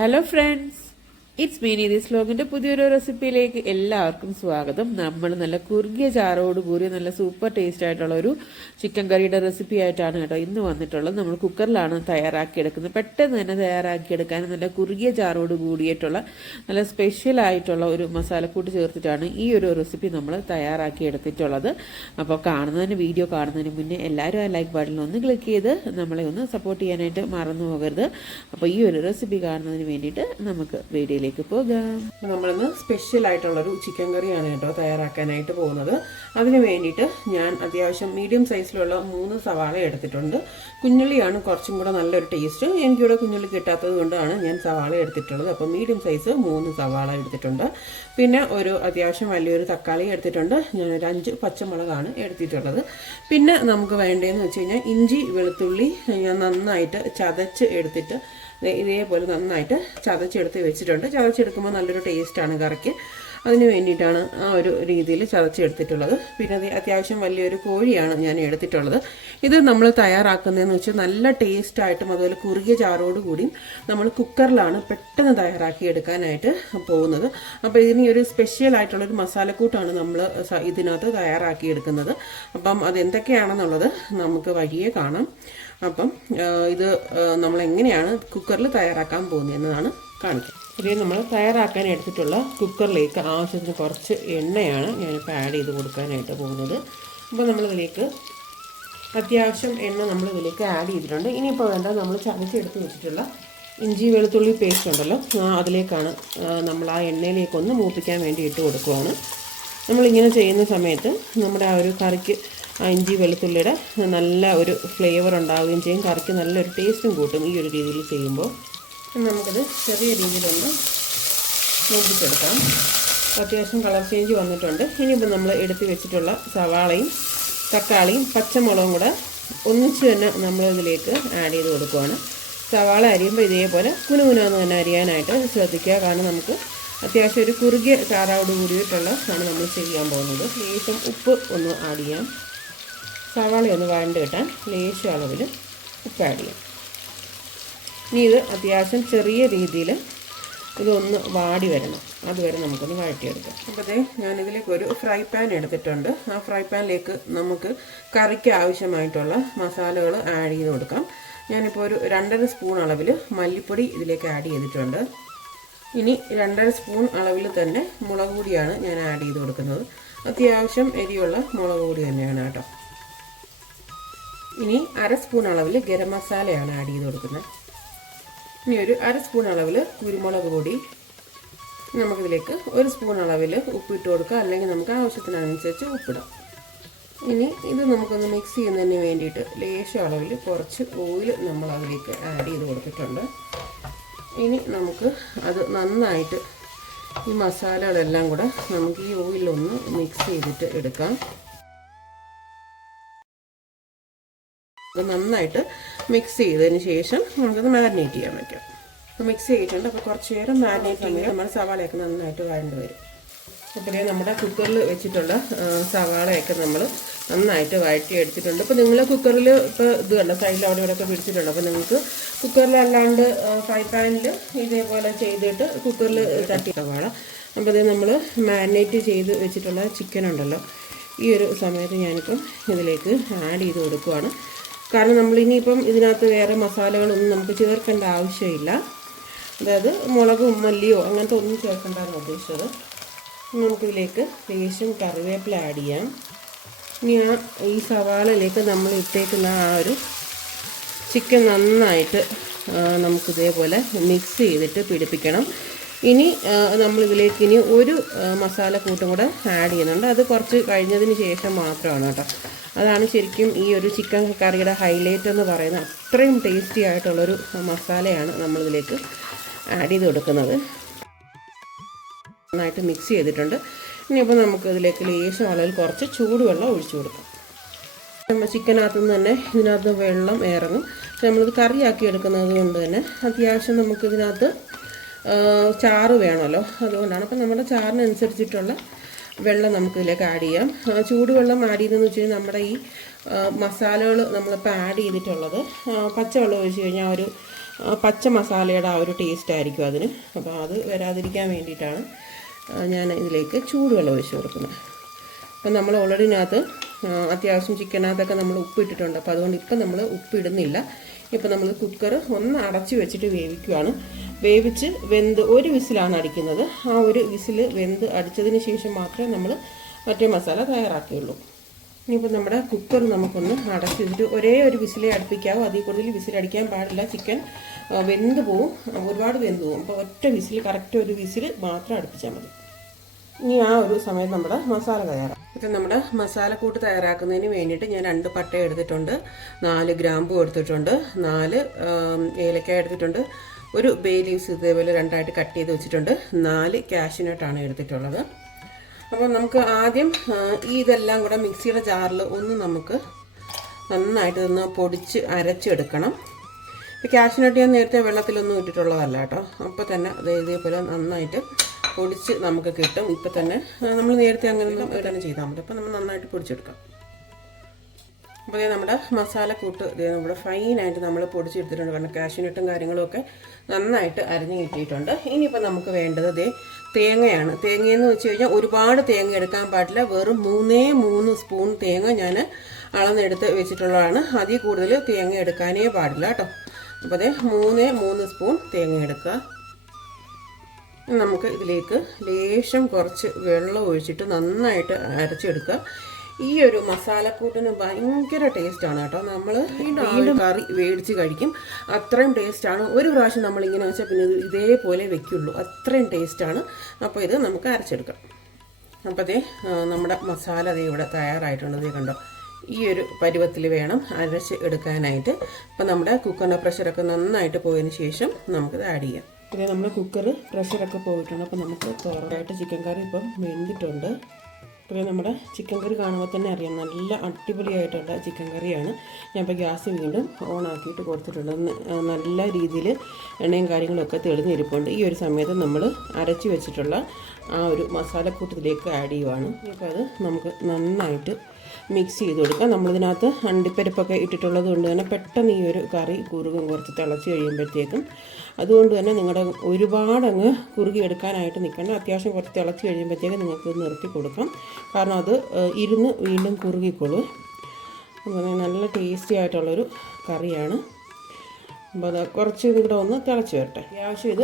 Hello friends. It's Meeni this വ്ലോഗിന്റെ പുതിയൊരു റെസിപ്പിയിലേക്ക് എല്ലാവർക്കും സ്വാഗതം. നമ്മൾ നല്ല കുറുകിയ ചാറോട് കൂടി നല്ല സൂപ്പർ ടേസ്റ്റ് ആയിട്ടുള്ള ഒരു ചിക്കൻ കറിയുടെ റെസിപ്പി ആയിട്ടാണ് കേട്ടോ ഇന്ന് വന്നിട്ടുള്ളത്. നമ്മൾ കുക്കറിലാണ് തയ്യാറാക്കിയെടുക്കുന്നത്. പെട്ടെന്ന് തന്നെ തയ്യാറാക്കിയെടുക്കാൻ നല്ല കുറുകിയ ചാറോട് കൂടിയിട്ടുള്ള നല്ല സ്പെഷ്യൽ ആയിട്ടുള്ള ഒരു മസാലക്കൂട്ട് ചേർത്തിട്ടാണ് ഈ ഒരു റെസിപ്പി നമ്മൾ തയ്യാറാക്കി എടുത്തിട്ടുള്ളത് അപ്പോൾ കാണുന്നതിന് വീഡിയോ കാണുന്നതിന് മുന്നേ എല്ലാവരും ആ ലൈക്ക് ബട്ടണിൽ ഒന്ന് ക്ലിക്ക് ചെയ്ത് നമ്മളെ ഒന്ന് സപ്പോർട്ട് ചെയ്യാനായിട്ട് മറന്നു പോകരുത്. അപ്പോൾ ഈ ഒരു റെസിപ്പി കാണുന്നതിന് വേണ്ടിയിട്ട് നമുക്ക് വീഡിയോയിലേക്ക് പോകാം. നമ്മളിന്ന് സ്പെഷ്യൽ ആയിട്ടുള്ളൊരു ചിക്കൻ കറിയാണ് കേട്ടോ തയ്യാറാക്കാനായിട്ട് പോകുന്നത്. അതിന് വേണ്ടിയിട്ട് ഞാൻ അത്യാവശ്യം മീഡിയം സൈസിലുള്ള മൂന്ന് സവാള എടുത്തിട്ടുണ്ട്. കുഞ്ഞുള്ളിയാണ് കുറച്ചും കൂടെ നല്ലൊരു ടേസ്റ്റ് എനിക്കിവിടെ കുഞ്ഞുള്ളി കിട്ടാത്തത് കൊണ്ടാണ് ഞാൻ സവാള എടുത്തിട്ടുള്ളത്. അപ്പോൾ മീഡിയം സൈസ് മൂന്ന് സവാള എടുത്തിട്ടുണ്ട്. പിന്നെ ഒരു അത്യാവശ്യം വലിയൊരു തക്കാളി എടുത്തിട്ടുണ്ട്. ഞാനൊരു അഞ്ച് പച്ചമുളകാണ് എടുത്തിട്ടുള്ളത്. പിന്നെ നമുക്ക് വേണ്ടതെന്ന് വെച്ച് കഴിഞ്ഞാൽ ഇഞ്ചി വെളുത്തുള്ളി ഞാൻ നന്നായിട്ട് ചതച്ച് എടുത്തിട്ട് ഇതേപോലെ നന്നായിട്ട് ചതച്ചെടുത്ത് വെച്ചിട്ടുണ്ട്. ചതച്ചെടുക്കുമ്പോൾ നല്ലൊരു ടേസ്റ്റാണ് കറിക്ക്. അതിന് വേണ്ടിയിട്ടാണ് ആ ഒരു രീതിയിൽ ചതച്ചെടുത്തിട്ടുള്ളത്. പിന്നെ അത് അത്യാവശ്യം വലിയൊരു കോഴിയാണ് ഞാൻ എടുത്തിട്ടുള്ളത്. ഇത് നമ്മൾ തയ്യാറാക്കുന്നതെന്ന് വെച്ചാൽ നല്ല ടേസ്റ്റായിട്ടും അതുപോലെ കുറുകിയ ചാറോട് കൂടിയും നമ്മൾ കുക്കറിലാണ് പെട്ടെന്ന് തയ്യാറാക്കി എടുക്കാനായിട്ട് പോകുന്നത്. അപ്പോൾ ഇതിന് ഒരു സ്പെഷ്യൽ ആയിട്ടുള്ളൊരു മസാലക്കൂട്ടാണ് നമ്മൾ ഇതിനകത്ത് തയ്യാറാക്കി എടുക്കുന്നത്. അപ്പം അതെന്തൊക്കെയാണെന്നുള്ളത് നമുക്ക് വഴിയെ കാണാം. അപ്പം ഇത് നമ്മൾ എങ്ങനെയാണ് കുക്കറിൽ തയ്യാറാക്കാൻ പോകുന്നതെന്നാണ് കാണിക്കുക ഇതേ നമ്മൾ തയ്യാറാക്കാൻ എടുത്തിട്ടുള്ള കുക്കറിലേക്ക് ആവശ്യത്തിന് കുറച്ച് എണ്ണയാണ് ഞാനിപ്പോൾ ആഡ് ചെയ്ത് കൊടുക്കാനായിട്ട് പോകുന്നത്. അപ്പോൾ നമ്മളിതിലേക്ക് അത്യാവശ്യം എണ്ണ നമ്മൾ ഇതിലേക്ക് ആഡ് ചെയ്തിട്ടുണ്ട്. ഇനിയിപ്പോൾ വേണ്ട നമ്മൾ ചതച്ചെടുത്ത് വെച്ചിട്ടുള്ള ഇഞ്ചി വെളുത്തുള്ളി പേസ്റ്റ് ഉണ്ടല്ലോ അതിലേക്കാണ് നമ്മൾ ആ എണ്ണയിലേക്കൊന്ന് മൂപ്പിക്കാൻ വേണ്ടി ഇട്ട് കൊടുക്കുവാണ്. നമ്മളിങ്ങനെ ചെയ്യുന്ന സമയത്ത് നമ്മുടെ ആ ഒരു കറിക്ക് ആ ഇഞ്ചി വെളുത്തുള്ളിയുടെ നല്ല ഒരു ഫ്ലേവർ ഉണ്ടാവുകയും ചെയ്യും. കറിക്ക് നല്ലൊരു ടേസ്റ്റും കൂട്ടും ഈ ഒരു രീതിയിൽ ചെയ്യുമ്പോൾ. നമുക്കത് ചെറിയ രീതിയിലൊന്ന് മൂപ്പിച്ചെടുക്കാം. അത്യാവശ്യം കളർ ചേഞ്ച് വന്നിട്ടുണ്ട്. ഇനിയിപ്പോൾ നമ്മൾ എടുത്തു വെച്ചിട്ടുള്ള സവാളയും തക്കാളിയും പച്ചമുളകും കൂടെ ഒന്നിച്ച് തന്നെ നമ്മൾ ഇതിലേക്ക് ആഡ് ചെയ്ത് കൊടുക്കുവാണ്. സവാള അരിയുമ്പോൾ ഇതേപോലെ കുനുകുനാന്ന് തന്നെ അരിയാനായിട്ട് ശ്രദ്ധിക്കുക. കാരണം നമുക്ക് അത്യാവശ്യം ഒരു കുറുകിയ ചാറാവോട് കൂടിയിട്ടുള്ള ആണ് നമ്മൾ ചെയ്യാൻ പോകുന്നത്. ലേശം ഉപ്പ് ഒന്ന് ആഡ് ചെയ്യാം. സവാള ഒന്ന് വഴണ്ട് കിട്ടാൻ ലേശം അളവിൽ ഉപ്പ് ആഡ് ചെയ്യാം. ഇനി ഇത് അത്യാവശ്യം ചെറിയ രീതിയിൽ ഇതൊന്ന് വാടി വരണം. അതുവരെ നമുക്കൊന്ന് വഴറ്റിയെടുക്കാം. അപ്പോൾ അതേ ഞാനിതിലേക്ക് ഒരു ഫ്രൈ പാൻ എടുത്തിട്ടുണ്ട്. ആ ഫ്രൈ പാനിലേക്ക് നമുക്ക് കറിക്ക് ആവശ്യമായിട്ടുള്ള മസാലകൾ ആഡ് ചെയ്ത് കൊടുക്കാം. ഞാനിപ്പോൾ ഒരു രണ്ടര സ്പൂൺ അളവിൽ മല്ലിപ്പൊടി ഇതിലേക്ക് ആഡ് ചെയ്തിട്ടുണ്ട്. ഇനി രണ്ടര സ്പൂൺ അളവിൽ തന്നെ മുളക് പൊടിയാണ് ഞാൻ ആഡ് ചെയ്ത് കൊടുക്കുന്നത്. അത്യാവശ്യം എരിയുള്ള മുളക് പൊടി തന്നെയാണ് കേട്ടോ. ഇനി അര സ്പൂൺ അളവിൽ ഗരം മസാലയാണ് ആഡ് ചെയ്ത് കൊടുക്കുന്നത്. ഇനി ഒരു അര സ്പൂൺ അളവിൽ കുരുമുളക് പൊടി. നമുക്കിതിലേക്ക് ഒരു സ്പൂൺ അളവിൽ ഉപ്പിട്ട് കൊടുക്കുക. അല്ലെങ്കിൽ നമുക്ക് ആവശ്യത്തിനനുസരിച്ച് ഉപ്പിടാം. ഇനി ഇത് നമുക്കൊന്ന് മിക്സ് ചെയ്യുന്നതിന് വേണ്ടിയിട്ട് ലേശം അളവിൽ കുറച്ച് ഓയിൽ നമ്മൾ അതിലേക്ക് ആഡ് ചെയ്ത് കൊടുത്തിട്ടുണ്ട്. ഇനി നമുക്ക് അത് നന്നായിട്ട് ഈ മസാലകളെല്ലാം കൂടെ നമുക്ക് ഈ ഓയിലൊന്ന് മിക്സ് ചെയ്തിട്ട് എടുക്കാം. അത് നന്നായിട്ട് മിക്സ് ചെയ്തതിന് ശേഷം നമുക്കത് മാരിനേറ്റ് ചെയ്യാൻ പറ്റും അപ്പോൾ മിക്സ് ചെയ്തിട്ടുണ്ട് അപ്പോൾ കുറച്ച് നേരം മാരിനേറ്റ് ചെയ്യുമ്പോൾ നമ്മുടെ സവാളയൊക്കെ നന്നായിട്ട് വഴണ്ട് വരും. ദേ നമ്മുടെ കുക്കറിൽ വെച്ചിട്ടുള്ള സവാളയൊക്കെ നമ്മൾ നന്നായിട്ട് വഴറ്റി എടുത്തിട്ടുണ്ട് അപ്പോൾ നിങ്ങൾ കുക്കറിൽ ഇപ്പോൾ ഇത് കണ്ട സൈഡിൽ അവിടെ ഇവിടെയൊക്കെ പിടിച്ചിട്ടുണ്ട്. അപ്പോൾ നിങ്ങൾക്ക് കുക്കറിൽ അല്ലാണ്ട് ഫ്രൈ പാനിൽ ഇതേപോലെ ചെയ്തിട്ട് കുക്കറിൽ തട്ടി വേണം അപ്പോൾ ഇത് നമ്മൾ മാരിനേറ്റ് ചെയ്ത് വെച്ചിട്ടുള്ള ചിക്കൻ ഉണ്ടല്ലോ ഈ ഒരു സമയത്ത് ഞാനിപ്പം ഇതിലേക്ക് ആഡ് ചെയ്ത് കൊടുക്കുവാണ്. കാരണം നമ്മൾ ഇനിയിപ്പം ഇതിനകത്ത് വേറെ മസാലകളൊന്നും നമുക്ക് ചേർക്കേണ്ട ആവശ്യമില്ല. അതായത് മുളകും മല്ലിയോ അങ്ങനത്തെ ഒന്നും ചേർക്കേണ്ടതാണ് ഉദ്ദേശിച്ചത്. നമുക്കിതിലേക്ക് ലേശം കറിവേപ്പില ആഡ് ചെയ്യാം. ഇനി ആ ഈ സവാളയിലേക്ക് നമ്മൾ ഇട്ടേക്കുന്ന ആ ഒരു ചിക്കൻ നന്നായിട്ട് നമുക്കിതേപോലെ മിക്സ് ചെയ്തിട്ട് പിടിപ്പിക്കണം. ഇനി നമ്മൾ ഇതിലേക്ക് ഇനി ഒരു മസാല കൂട്ടും കൂടെ ആഡ് ചെയ്യുന്നുണ്ട്. അത് കുറച്ച് കഴിഞ്ഞതിന് ശേഷം മാത്രമാണ് കേട്ടോ. അതാണ് ശരിക്കും ഈ ഒരു ചിക്കൻ കറിയുടെ ഹൈലൈറ്റ് എന്ന് പറയുന്നത്. അത്രയും ടേസ്റ്റി ആയിട്ടുള്ളൊരു മസാലയാണ് നമ്മളിതിലേക്ക് ആഡ് ചെയ്ത് കൊടുക്കുന്നത്. നന്നായിട്ട് മിക്സ് ചെയ്തിട്ടുണ്ട്. ഇനിയിപ്പോൾ നമുക്ക് ഇതിലേക്ക് ലേശം അളവിൽ കുറച്ച് ചൂടുവെള്ളം ഒഴിച്ചു കൊടുക്കാം. നമ്മൾ ചിക്കനകത്ത് നിന്ന് തന്നെ ഇതിനകത്ത് വെള്ളം ഇറങ്ങും പക്ഷെ നമ്മളിത് കറിയാക്കി എടുക്കുന്നത് കൊണ്ട് തന്നെ അത്യാവശ്യം നമുക്കിതിനകത്ത് ചാറ് വേണമല്ലോ. അതുകൊണ്ടാണ്. അപ്പം നമ്മുടെ ചാറിനനുസരിച്ചിട്ടുള്ള വെള്ളം നമുക്കിതിലേക്ക് ആഡ് ചെയ്യാം. ചൂടുവെള്ളം ആഡ് ചെയ്തെന്ന് വെച്ച് കഴിഞ്ഞാൽ നമ്മുടെ ഈ മസാലകൾ നമ്മളിപ്പോൾ ആഡ് ചെയ്തിട്ടുള്ളത് പച്ചവെള്ളം ഒഴിച്ച് കഴിഞ്ഞാൽ ഒരു പച്ച മസാലയുടെ ആ ഒരു ടേസ്റ്റ് ആയിരിക്കും അതിന്. അപ്പോൾ അത് വരാതിരിക്കാൻ വേണ്ടിയിട്ടാണ്. ഞാൻ ഇതിലേക്ക് ചൂടുവെള്ളം ഒഴിച്ച് കൊടുക്കുന്നത് അപ്പം നമ്മൾ ഓൾറെഡി ഇതിനകത്ത് അത്യാവശ്യം ചിക്കനകത്തൊക്കെ നമ്മൾ ഉപ്പ് ഇട്ടിട്ടുണ്ട് അപ്പോൾ അതുകൊണ്ട് ഇപ്പം നമ്മൾ ഉപ്പ് ഇടുന്നില്ല ഇപ്പം നമ്മൾ കുക്കർ ഒന്ന് അടച്ചു വെച്ചിട്ട് വേവിക്കുവാണ്. വേവിച്ച് വെന്ത് ഒരു വിസിലാണ് അടിക്കുന്നത്. ആ ഒരു വിസിൽ വെന്ത് അടിച്ചതിന് ശേഷം മാത്രമേ നമ്മൾ മറ്റേ മസാല തയ്യാറാക്കുകയുള്ളൂ ഇനിയിപ്പോൾ നമ്മുടെ കുക്കർ നമുക്കൊന്ന് അടച്ചിട്ട് ഒരേ ഒരു വിസിലേ അടുപ്പിക്കാവൂ. അതിൽ കൂടുതൽ വിസിലടിക്കാൻ പാടില്ല. ചിക്കൻ വെന്ത് പോവും. ഒരുപാട് വെന്ത് പോവും. അപ്പോൾ ഒറ്റ വിസിൽ കറക്റ്റ് ഒരു വിസിൽ മാത്രം അടുപ്പിച്ചാൽ മതി. ഇനി ആ ഒരു സമയത്ത് നമ്മുടെ മസാല തയ്യാറാക്കാം. ഇപ്പം നമ്മുടെ മസാലക്കൂട്ട് തയ്യാറാക്കുന്നതിന് വേണ്ടിയിട്ട് ഞാൻ രണ്ട് പട്ട എടുത്തിട്ടുണ്ട്. നാല് ഗ്രാമ്പു എടുത്തിട്ടുണ്ട്. നാല് ഏലക്ക എടുത്തിട്ടുണ്ട്. ഒരു ബേ ലീവ്സ് ഇതേപോലെ രണ്ടായിട്ട് കട്ട് ചെയ്ത് വെച്ചിട്ടുണ്ട്. നാല് കാഷ്യനട്ടാണ് എടുത്തിട്ടുള്ളത്. അപ്പോൾ നമുക്ക് ആദ്യം ഈ ഇതെല്ലാം കൂടെ മിക്സിയുടെ ജാറിൽ ഒന്ന് നമുക്ക് നന്നായിട്ട് ഒന്ന് പൊടിച്ച് അരച്ചെടുക്കണം. ഇപ്പോൾ ക്യാഷിനോട്ട് ഞാൻ നേരത്തെ വെള്ളത്തിലൊന്നും ഇട്ടിട്ടുള്ളതല്ല കേട്ടോ. അപ്പോൾ തന്നെ ഇതേപോലെ നന്നായിട്ട് പൊടിച്ച് നമുക്ക് കിട്ടും. ഇപ്പം തന്നെ നമ്മൾ നേരത്തെ അങ്ങനെ തന്നെ ചെയ്താൽ മതി. അപ്പോൾ നമ്മൾ നന്നായിട്ട് പൊടിച്ചെടുക്കാം. അപ്പോൾ ഇതേ നമ്മുടെ മസാല കൂട്ട് നമ്മുടെ ഫൈനായിട്ട് നമ്മൾ പൊടിച്ചെടുത്തിട്ടുണ്ട്. കാരണം കാഷ്യൂനട്ടും കാര്യങ്ങളും ഒക്കെ നന്നായിട്ട് അരിഞ്ഞ് കിട്ടിയിട്ടുണ്ട്. ഇനിയിപ്പോൾ നമുക്ക് വേണ്ടത് ദേ തേങ്ങയാണ്. തേങ്ങയെന്ന് വെച്ച് കഴിഞ്ഞാൽ ഒരുപാട് തേങ്ങ എടുക്കാൻ പാടില്ല. വെറും മൂന്നേ മൂന്ന് സ്പൂൺ തേങ്ങ ഞാൻ അളന്നെടുത്ത് വെച്ചിട്ടുള്ളതാണ്. അതിൽ കൂടുതൽ തേങ്ങ എടുക്കാനേ പാടില്ല കേട്ടോ. അപ്പോൾ അതെ മൂന്നേ മൂന്ന് സ്പൂൺ തേങ്ങ എടുക്കുക. നമുക്ക് ഇതിലേക്ക് ലേശം കുറച്ച് വെള്ളം ഒഴിച്ചിട്ട് നന്നായിട്ട് അരച്ചെടുക്കുക. ഈ ഒരു മസാലക്കൂട്ടിന് ഭയങ്കര ടേസ്റ്റാണ് കേട്ടോ. നമ്മൾ വീണ്ടും കറി മേടിച്ച് കഴിക്കും. അത്രയും ടേസ്റ്റാണ് ഒരു പ്രാവശ്യം നമ്മൾ ഇങ്ങനെ വെച്ചാൽ പിന്നെ ഇത് ഇതേപോലെ വെക്കുള്ളൂ. അത്രയും ടേസ്റ്റാണ് അപ്പോൾ ഇത് നമുക്ക് അരച്ചെടുക്കാം. അപ്പോൾ അതേ നമ്മുടെ മസാല അതേ ഇവിടെ തയ്യാറായിട്ടുണ്ട്. ഇതേ കണ്ടോ? ഈ ഒരു പരുവത്തിൽ വേണം അരച്ച് എടുക്കാനായിട്ട്. അപ്പം നമ്മുടെ കുക്കറിന്റെ പ്രഷറൊക്കെ നന്നായിട്ട് പോയതിന് ശേഷം നമുക്കിത് ആഡ് ചെയ്യാം. പിന്നെ നമ്മുടെ കുക്കർ പ്രഷറൊക്കെ പോയിട്ടുണ്ട്. അപ്പോൾ നമുക്ക് തുറന്നായിട്ട് ചിക്കൻ കറി ഇപ്പം വെന്തിട്ടുണ്ട്. അപ്പോൾ നമ്മുടെ ചിക്കൻ കറി കാണുമ്പോൾ തന്നെ അറിയാം. നല്ല അടിപൊളിയായിട്ടുള്ള ചിക്കൻ കറിയാണ്. ഞാൻ ഇപ്പോൾ ഗ്യാസ് വീണ്ടും ഓൺ ആക്കിയിട്ട് കൊടുത്തിട്ടുണ്ട്. നല്ല രീതിയിൽ എണ്ണയും കാര്യങ്ങളൊക്കെ തെളിഞ്ഞിരിപ്പുണ്ട് ഈ ഒരു സമയത്ത് നമ്മൾ അരച്ച് വെച്ചിട്ടുള്ള ആ ഒരു മസാലക്കൂട്ടത്തിലേക്ക് ആഡ് ചെയ്യുവാണ്. അപ്പോൾ അത് നമുക്ക് നന്നായിട്ട് മിക്സ് ചെയ്ത് കൊടുക്കുക. നമ്മളിതിനകത്ത് അണ്ടിപ്പരിപ്പൊക്കെ ഇട്ടിട്ടുള്ളത് കൊണ്ട് തന്നെ പെട്ടെന്ന് ഈ ഒരു കറി കുറുകും കുറച്ച് തിളച്ച് കഴിയുമ്പോഴത്തേക്കും അതുകൊണ്ട് തന്നെ നിങ്ങളുടെ ഒരുപാട് അങ്ങ് കുറുകി എടുക്കാനായിട്ട് നിൽക്കണം അത്യാവശ്യം കുറച്ച് തിളച്ച് കഴിയുമ്പോഴത്തേക്കും നിങ്ങൾക്ക് നിർത്തി കൊടുക്കാം. കാരണം അത് ഇരുന്ന് വീണ്ടും കുറുകിക്കൊള്ളും അപ്പോൾ നല്ല ടേസ്റ്റി ആയിട്ടുള്ളൊരു കറിയാണ്. അപ്പോൾ അത് കുറച്ച് കൂടെ ഒന്ന് തിളച്ച് വരട്ടെ. അത്യാവശ്യം ഇത്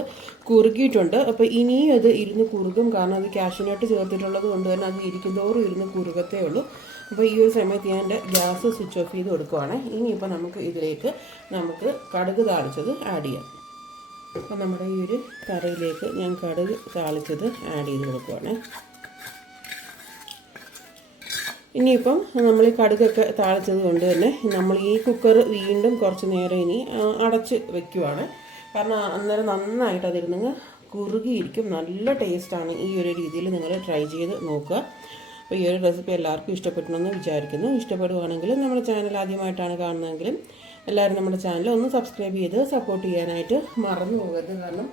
കുറുകിയിട്ടുണ്ട്. അപ്പോൾ ഇനിയും അത് ഇരുന്ന് കുറുകും. കാരണം അത് കാഷ്യൂനട്ട് ചേർത്തിട്ടുള്ളത് കൊണ്ട് തന്നെ അത് ഇരിക്കുന്തോറും ഇരുന്ന് കുറുകത്തേ ഉള്ളൂ. അപ്പോൾ ഈ ഒരു സമയത്ത് ഞാൻ എന്റെ ഗ്യാസ് സ്വിച്ച് ഓഫ് ചെയ്ത് കൊടുക്കുവാണ്. ഇനിയിപ്പോൾ നമുക്ക് ഇതിലേക്ക് നമുക്ക് കടുക് താളിച്ചത് ആഡ് ചെയ്യാം. അപ്പോൾ നമ്മുടെ ഈ ഒരു കറിയിലേക്ക് ഞാൻ കടുക് താളിച്ചത് ആഡ് ചെയ്ത് കൊടുക്കുവാണ്. ഇനിയിപ്പം നമ്മൾ ഈ കടുകൊക്കെ താളിച്ചത് കൊണ്ട് തന്നെ നമ്മൾ ഈ കുക്കർ വീണ്ടും കുറച്ച് നേരം ഇനി അടച്ച് വെക്കുവാണ്. കാരണം അന്നേരം നന്നായിട്ട് അതിരുന്ന് കുറുകിയിരിക്കും. നല്ല ടേസ്റ്റാണ് ഈ ഒരു രീതിയിൽ നിങ്ങൾ ട്രൈ ചെയ്ത് നോക്കുക. അപ്പോൾ ഈ ഒരു റെസിപ്പി എല്ലാവർക്കും ഇഷ്ടപ്പെട്ടണമെന്ന് വിചാരിക്കുന്നു. ഇഷ്ടപ്പെടുകയാണെങ്കിൽ നമ്മുടെ ചാനൽ ആദ്യമായിട്ടാണ് കാണുന്നതെങ്കിലും എല്ലാവരും നമ്മുടെ ചാനൽ ഒന്ന് സബ്സ്ക്രൈബ് ചെയ്ത് സപ്പോർട്ട് ചെയ്യാനായിട്ട് മറന്നു പോകരുത്. കാരണം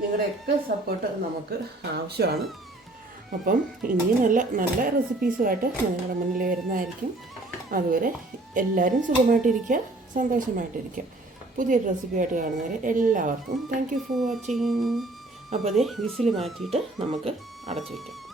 നിങ്ങളുടെയൊക്കെ സപ്പോർട്ട് നമുക്ക് ആവശ്യമാണ്. അപ്പം ഇനി നല്ല നല്ല റെസിപ്പീസുമായിട്ട് നിങ്ങളുടെ മുന്നിൽ വരുന്നതായിരിക്കും. അതുവരെ എല്ലാവരും സുഖമായിട്ടിരിക്കുക സന്തോഷമായിട്ടിരിക്കുക. പുതിയൊരു റെസിപ്പിയായിട്ട് കാണുന്നവരെ എല്ലാവർക്കും താങ്ക് യു ഫോർ വാച്ചിങ് അപ്പോൾ അതേ വിസിൽ മാറ്റിയിട്ട് നമുക്ക് അടച്ചു വയ്ക്കാം